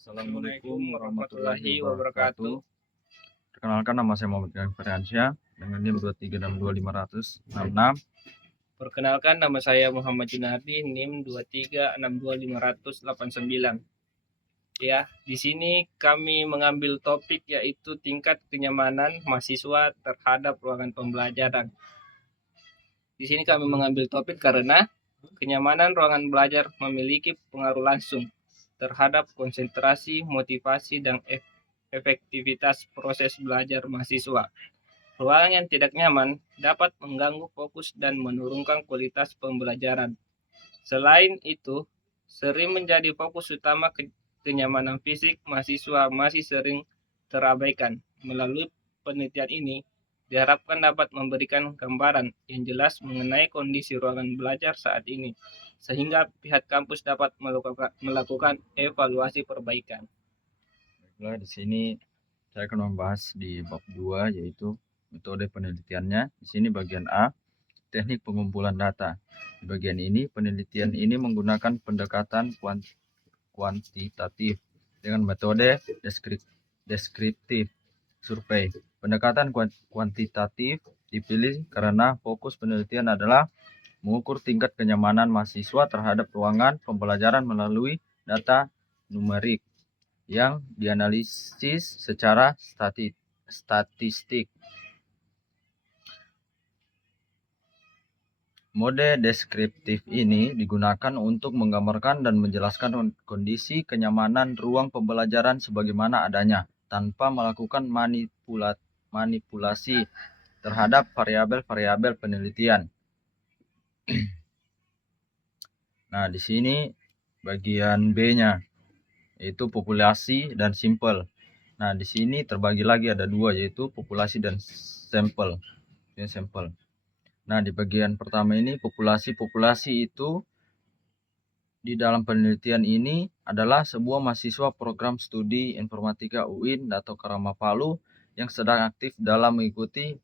Assalamualaikum warahmatullahi wabarakatuh. Perkenalkan, nama saya Muhammad Firmansyah dengan NIM 2362566. Perkenalkan, nama saya Muhammad Junardi, NIM 2362589. Ya, di sini kami mengambil topik yaitu tingkat kenyamanan mahasiswa terhadap ruangan pembelajaran. Di sini kami mengambil topik karena kenyamanan ruangan belajar memiliki pengaruh langsung terhadap konsentrasi, motivasi, dan efektivitas proses belajar mahasiswa. Ruangan yang tidak nyaman dapat mengganggu fokus dan menurunkan kualitas pembelajaran. Selain itu, sering menjadi fokus utama kenyamanan fisik mahasiswa masih sering terabaikan. Melalui penelitian ini, diharapkan dapat memberikan gambaran yang jelas mengenai kondisi ruangan belajar saat ini, sehingga pihak kampus dapat melakukan evaluasi perbaikan. Baiklah, di sini saya akan membahas di bab 2 yaitu metode penelitiannya. Di sini bagian A, teknik pengumpulan data. Di bagian ini, penelitian ini menggunakan pendekatan kuantitatif dengan metode deskriptif survei. Pendekatan kuantitatif dipilih karena fokus penelitian adalah mengukur tingkat kenyamanan mahasiswa terhadap ruangan pembelajaran melalui data numerik yang dianalisis secara statistik. Mode deskriptif ini digunakan untuk menggambarkan dan menjelaskan kondisi kenyamanan ruang pembelajaran sebagaimana adanya, tanpa melakukan manipulasi terhadap variabel-variabel penelitian. Nah, di sini bagian B-nya yaitu populasi dan sampel. Nah, di sini terbagi lagi ada dua, yaitu populasi dan sampel. Nah, di bagian pertama ini populasi itu di dalam penelitian ini adalah sebuah mahasiswa program studi informatika UIN atau Karama Palu yang sedang aktif dalam mengikuti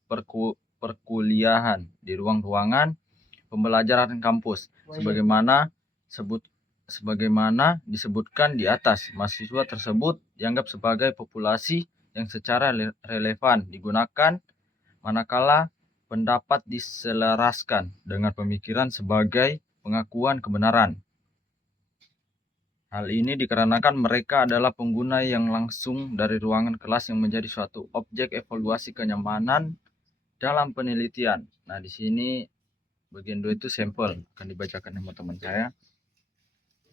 perkuliahan di ruangan pembelajaran kampus. Sebagaimana disebutkan di atas, mahasiswa tersebut dianggap sebagai populasi yang secara relevan digunakan manakala pendapat diselaraskan dengan pemikiran sebagai pengakuan kebenaran. Hal ini dikarenakan mereka adalah pengguna yang langsung dari ruangan kelas yang menjadi suatu objek evaluasi kenyamanan dalam penelitian. Nah, di sini bagian 2 itu sampel, akan dibacakan sama teman saya.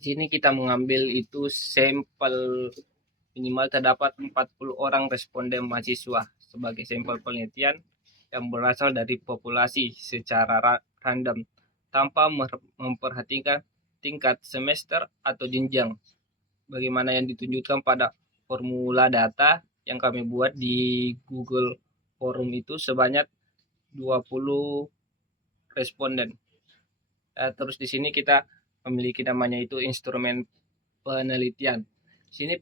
Di sini kita mengambil itu sampel minimal terdapat 40 orang responden mahasiswa sebagai sampel penelitian yang berasal dari populasi secara random tanpa memperhatikan tingkat semester atau jenjang, bagaimana yang ditunjukkan pada formula data yang kami buat di Google Forum itu sebanyak 20 responden. Terus di sini kita memiliki namanya itu instrumen penelitian. Di sini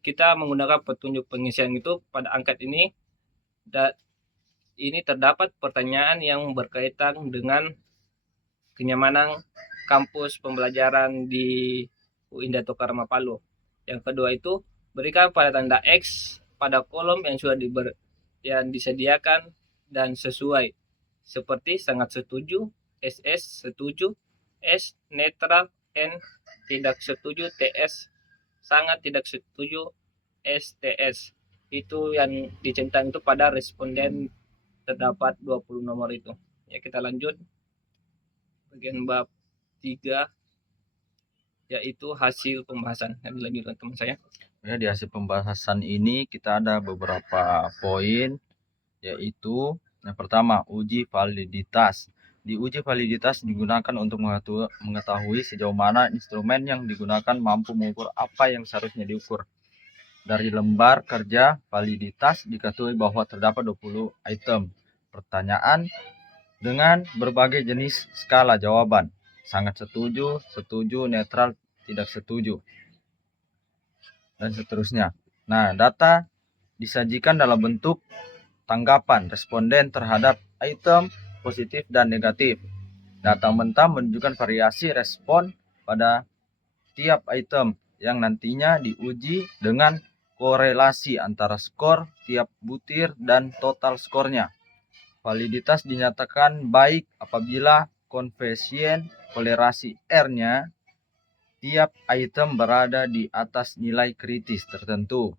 kita menggunakan petunjuk pengisian itu pada angket ini. Ini terdapat pertanyaan yang berkaitan dengan kenyamanan kampus pembelajaran di UIN Dato Karama Palu. Yang kedua itu berikan pada tanda X pada kolom yang sudah yang disediakan dan sesuai, seperti sangat setuju, SS setuju, S netral, N tidak setuju, TS sangat tidak setuju, STS. Itu yang dicentang itu pada responden terdapat 20 nomor itu. Ya, kita lanjut bagian bab 3 yaitu hasil pembahasan. Yang dilanjutkan teman saya. Ya, di hasil pembahasan ini kita ada beberapa poin, yaitu yang pertama, uji validitas. Di uji validitas digunakan untuk mengetahui sejauh mana instrumen yang digunakan mampu mengukur apa yang seharusnya diukur. Dari lembar kerja validitas diketahui bahwa terdapat 20 item pertanyaan dengan berbagai jenis skala jawaban. Sangat setuju, setuju, netral, tidak setuju, dan seterusnya. Nah, data disajikan dalam bentuk tanggapan responden terhadap item positif dan negatif. Data mentah menunjukkan variasi respon pada tiap item yang nantinya diuji dengan korelasi antara skor tiap butir dan total skornya. Validitas dinyatakan baik apabila koefisien kolerasi R-nya tiap item berada di atas nilai kritis tertentu.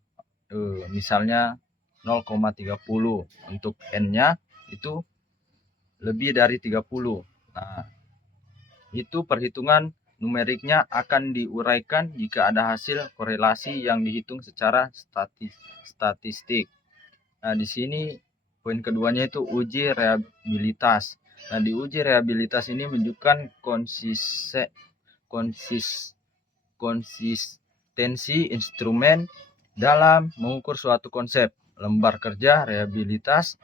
Misalnya 0,30. Untuk N-nya itu lebih dari 30. Nah, itu perhitungan numeriknya akan diuraikan jika ada hasil korelasi yang dihitung secara statistik. Nah, di sini poin keduanya itu uji reliabilitas. Nah, di uji reliabilitas ini menunjukkan konsistensi instrumen dalam mengukur suatu konsep. Lembar kerja reliabilitas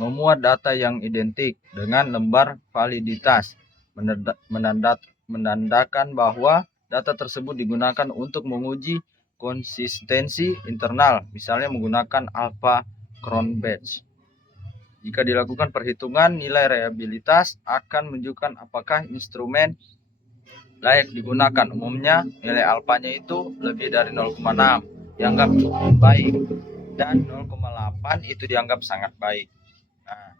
memuat data yang identik dengan lembar validitas, menandakan bahwa data tersebut digunakan untuk menguji konsistensi internal, misalnya menggunakan alpha Cronbach. Jika dilakukan perhitungan, nilai reliabilitas akan menunjukkan apakah instrumen layak digunakan. Umumnya nilai alfanya itu lebih dari 0,6 dianggap cukup baik dan 0,8 itu dianggap sangat baik. Nah,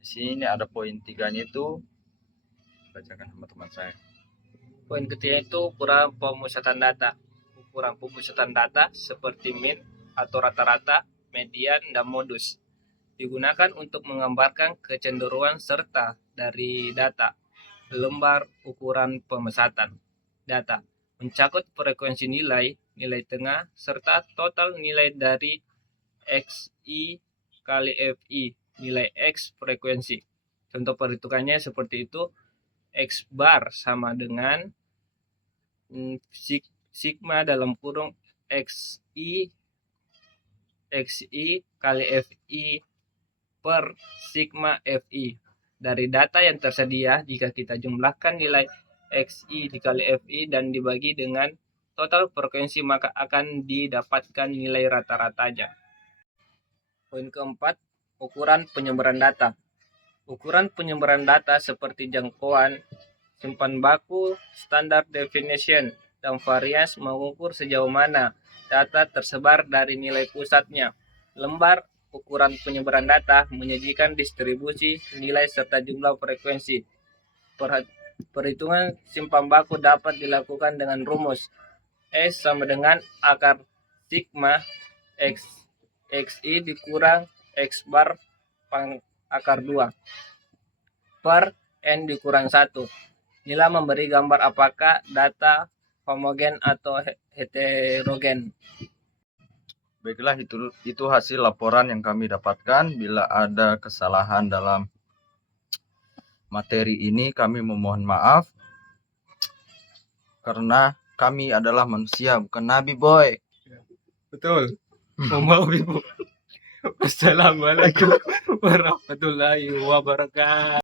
di sini ada poin 3-nya itu, bacakan sama teman saya. Poin ketiga itu ukuran pemusatan data. Ukuran pemusatan data seperti mean atau rata-rata, median, dan modus digunakan untuk menggambarkan kecenderungan serta dari data. Lembar ukuran pemusatan data mencakup frekuensi nilai, nilai tengah, serta total nilai dari XI kali FI, nilai X frekuensi. Contoh perhitungannya seperti itu, X bar sama dengan sigma dalam kurung XI kali FI per sigma FI. Dari data yang tersedia, jika kita jumlahkan nilai XI dikali FI dan dibagi dengan total frekuensi, maka akan didapatkan nilai rata-ratanya. Poin keempat, ukuran penyebaran data. Ukuran penyebaran data seperti jangkauan, simpan baku, standard definition, dan varians mengukur sejauh mana data tersebar dari nilai pusatnya. Lembar ukuran penyebaran data menyajikan distribusi nilai serta jumlah frekuensi. Perhitungan simpan baku dapat dilakukan dengan rumus S sama dengan akar sigma XI dikurang X bar akar 2 per N dikurang 1. Inilah memberi gambar apakah data homogen atau heterogen. Baiklah, itu hasil laporan yang kami dapatkan. Bila ada kesalahan dalam materi ini, kami memohon maaf. Karena kami adalah manusia, bukan nabi, boy. Betul. Mohon maaf Ibu. Wassalamualaikum warahmatullahi wabarakatuh.